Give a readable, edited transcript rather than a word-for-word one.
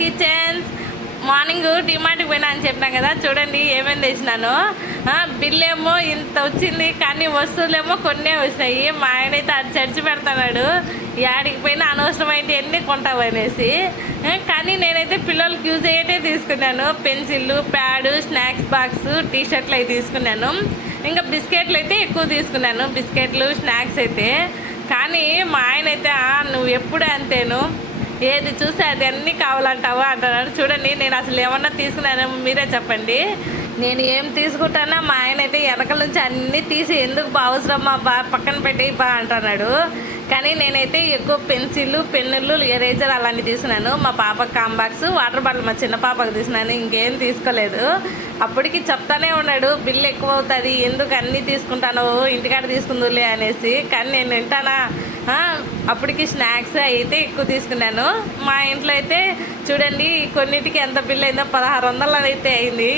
Kitchens. Morning డిమార్ట్కి పోయినా అని చెప్పినా కదా, చూడండి ఏమేమి తెచ్చినాను. బిల్ ఏమో ఇంత వచ్చింది, కానీ వస్తువులేమో కొన్నే వచ్చినాయి. మా ఆయన అయితే అది చర్చి పెడతాడు, యాడికి పోయినా అనవసరమైన ఎన్ని కొంటావు అనేసి. కానీ నేనైతే పిల్లలకి యూజ్ అయ్యేటే తీసుకున్నాను. పెన్సిళ్ళు, ప్యాడు, స్నాక్స్ బాక్స్, టీ షర్ట్లు అవి తీసుకున్నాను. ఇంకా బిస్కెట్లు అయితే ఎక్కువ తీసుకున్నాను, బిస్కెట్లు స్నాక్స్ అయితే. కానీ మా ఆయన అయితే నువ్వు ఎప్పుడే అంతేను, ఏది చూస్తే అది అన్నీ కావాలంటావా అంటున్నాడు. చూడండి నేను అసలు ఏమన్నా తీసుకున్నానేమో మీరే చెప్పండి. నేను ఏం తీసుకుంటానా మా ఆయన అయితే వెనకల నుంచి అన్నీ తీసి ఎందుకు అవసరమా పక్కన పెట్టి అంటున్నాడు. కానీ నేనైతే ఎక్కువ పెన్సిళ్ళు, పెన్నులు, ఎరేజర్ అలాంటివి తీసుకున్నాను. మా పాపకు కాంబాక్స్, వాటర్ బాటిల్ మా చిన్న పాపకు తీసుకున్నాను, ఇంకేం తీసుకోలేదు. అప్పటికి చెప్తానే ఉన్నాడు బిల్లు ఎక్కువ అవుతుంది, ఎందుకు అన్నీ తీసుకుంటాను, ఇంటికాడ తీసుకుందులే అనేసి. కానీ నేను వింటానా. అప్పటికి స్నాక్స్ అయితే ఎక్కువ తీసుకున్నాను. మా ఇంట్లో అయితే చూడండి కొన్నిటికి ఎంత బిల్లు అయిందో 1600 అయితే అయింది.